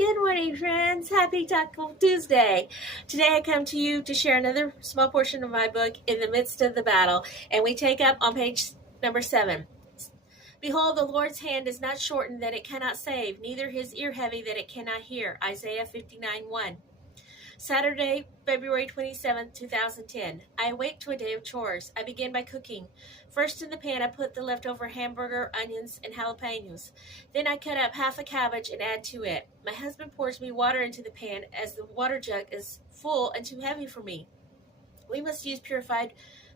Good morning, friends. Happy Taco Tuesday. Today I come to you to share another small portion of my book, In the Midst of the Battle, and we take up on page number 7. Behold, the Lord's hand is not shortened that it cannot save, neither his ear heavy that it cannot hear. Isaiah 59:1. Saturday, February 27th, 2010. I awake to a day of chores. I begin by cooking. First in the pan, I put the leftover hamburger, onions, and jalapenos. Then I cut up half a cabbage and add to it. My husband pours me water into the pan as the water jug is full and too heavy for me. We must use purified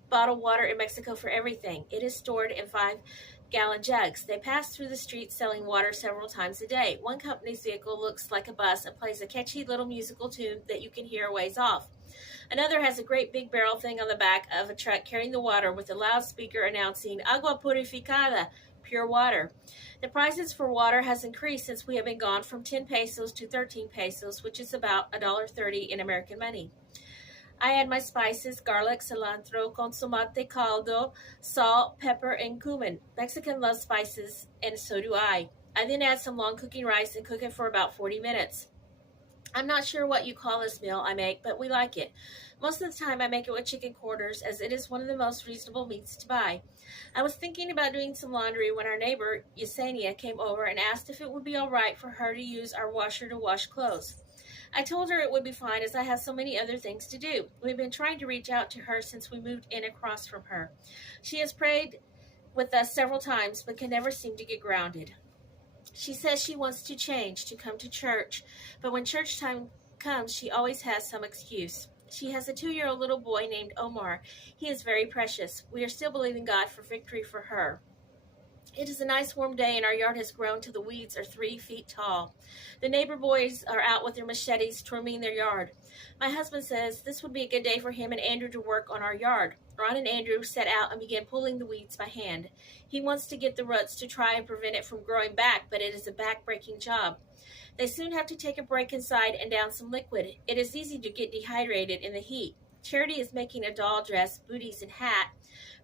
bottled water in Mexico for everything. It is stored in 5-gallon jugs. They pass through the streets selling water several times a day. One company's vehicle looks like a bus and plays a catchy little musical tune that you can hear a ways off. Another has a great big barrel thing on the back of a truck carrying the water with a loudspeaker announcing agua purificada, pure water. The prices for water has increased since we have been gone from 10 pesos to 13 pesos, which is about $1.30 in American money. I add my spices, garlic, cilantro, consomate caldo, salt, pepper, and cumin. Mexican loves spices, and so do I. I then add some long cooking rice and cook it for about 40 minutes. I'm not sure what you call this meal I make, but we like it. Most of the time I make it with chicken quarters, as it is one of the most reasonable meats to buy. I was thinking about doing some laundry when our neighbor, Yesenia, came over and asked if it would be all right for her to use our washer to wash clothes. I told her it would be fine as I have so many other things to do. We've been trying to reach out to her since we moved in across from her. She has prayed with us several times but can never seem to get grounded. She says she wants to change, to come to church, but when church time comes, she always has some excuse. She has a 2-year-old little boy named Omar. He is very precious. We are still believing God for victory for her. It is a nice warm day and our yard has grown till the weeds are 3 feet tall. The neighbor boys are out with their machetes trimming their yard. My husband says this would be a good day for him and Andrew to work on our yard. Ron and Andrew set out and began pulling the weeds by hand. He wants to get the roots to try and prevent it from growing back, but it is a back-breaking job. They soon have to take a break inside and down some liquid. It is easy to get dehydrated in the heat. Charity is making a doll dress, booties, and hat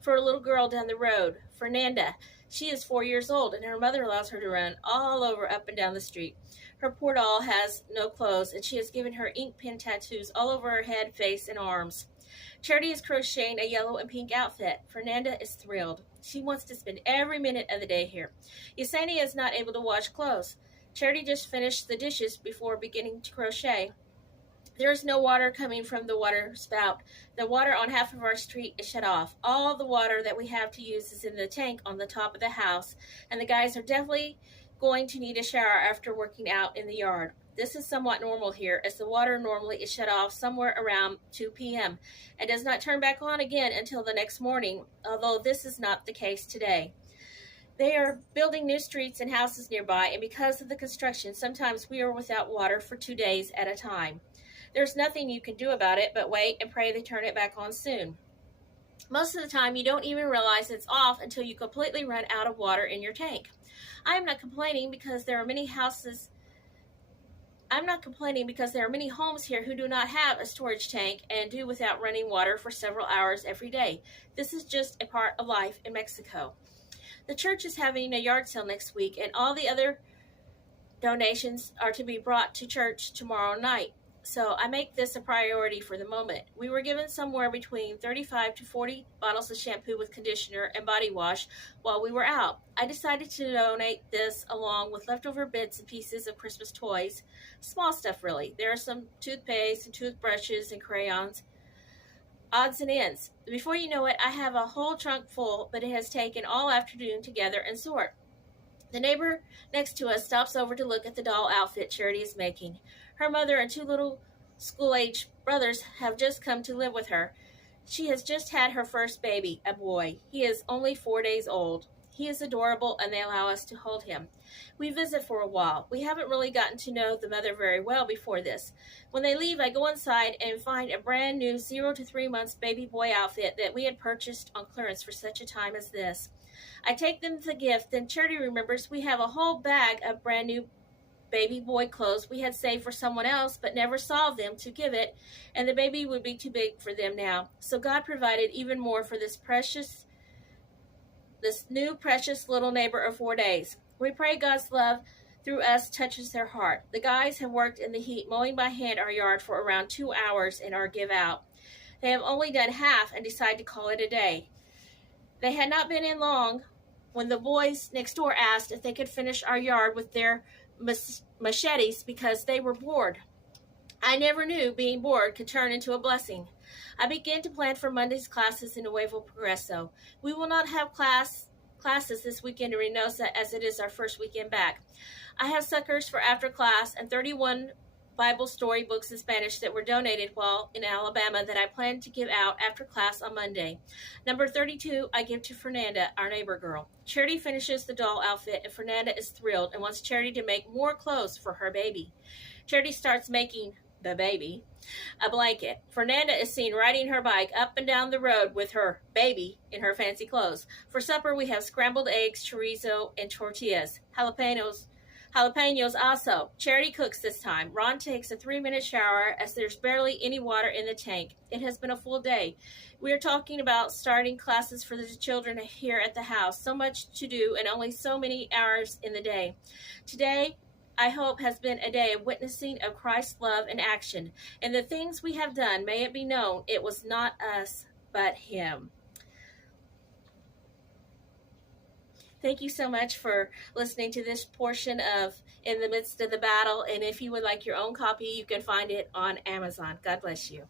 for a little girl down the road, Fernanda. She is 4 years old, and her mother allows her to run all over up and down the street. Her poor doll has no clothes, and she has given her ink pen tattoos all over her head, face, and arms. Charity is crocheting a yellow and pink outfit. Fernanda is thrilled. She wants to spend every minute of the day here. Yesenia is not able to wash clothes. Charity just finished the dishes before beginning to crochet. There is no water coming from the water spout. The water on half of our street is shut off. All the water that we have to use is in the tank on the top of the house, and the guys are definitely going to need a shower after working out in the yard. This is somewhat normal here, as the water normally is shut off somewhere around 2 p.m. and does not turn back on again until the next morning, although this is not the case today. They are building new streets and houses nearby, and because of the construction, sometimes we are without water for 2 days at a time. There's nothing you can do about it but wait and pray they turn it back on soon. Most of the time, you don't even realize it's off until you completely run out of water in your tank. I am not complaining because there are many homes here who do not have a storage tank and do without running water for several hours every day. This is just a part of life in Mexico. The church is having a yard sale next week, and all the other donations are to be brought to church tomorrow night. So I make this a priority for the moment. We were given somewhere between 35 to 40 bottles of shampoo with conditioner and body wash while we were out. I decided to donate this along with leftover bits and pieces of Christmas toys. Small stuff, really. There are some toothpaste and toothbrushes and crayons. Odds and ends. Before you know it, I have a whole trunk full, but it has taken all afternoon to gather and sort. The neighbor next to us stops over to look at the doll outfit Charity is making. Her mother and 2 little school-age brothers have just come to live with her. She has just had her first baby, a boy. He is only 4 days old. He is adorable, and they allow us to hold him. We visit for a while. We haven't really gotten to know the mother very well before this. When they leave, I go inside and find a brand new 0 to 3 months baby boy outfit that we had purchased on clearance for such a time as this. I take them the gift, then Charity remembers we have a whole bag of brand new baby boy clothes we had saved for someone else but never saw them to give it, and the baby would be too big for them now. So God provided even more for this new precious little neighbor of 4 days. We pray God's love through us touches their heart. The guys have worked in the heat mowing by hand our yard for around 2 hours in our give out. They have only done half and decide to call it a day. They had not been in long when the boys next door asked if they could finish our yard with their machetes because they were bored. I never knew being bored could turn into a blessing. I began to plan for Monday's classes in Nuevo Progreso. We will not have classes this weekend in Reynosa as it is our first weekend back. I have suckers for after class and 31 Bible story books in Spanish that were donated while in Alabama that I plan to give out after class on Monday. Number 32, I give to Fernanda, our neighbor girl. Charity finishes the doll outfit and Fernanda is thrilled and wants Charity to make more clothes for her baby. Charity starts making the baby a blanket. Fernanda is seen riding her bike up and down the road with her baby in her fancy clothes. For supper, we have scrambled eggs, chorizo, and tortillas. Jalapenos also. Charity cooks this time. Ron takes a 3-minute shower as there's barely any water in the tank. It has been a full day. We are talking about starting classes for the children here at the house. So much to do and only so many hours in the day. Today, I hope, has been a day of witnessing of Christ's love in action. And the things we have done, may it be known, it was not us, but Him. Thank you so much for listening to this portion of In the Midst of the Battle. And if you would like your own copy, you can find it on Amazon. God bless you.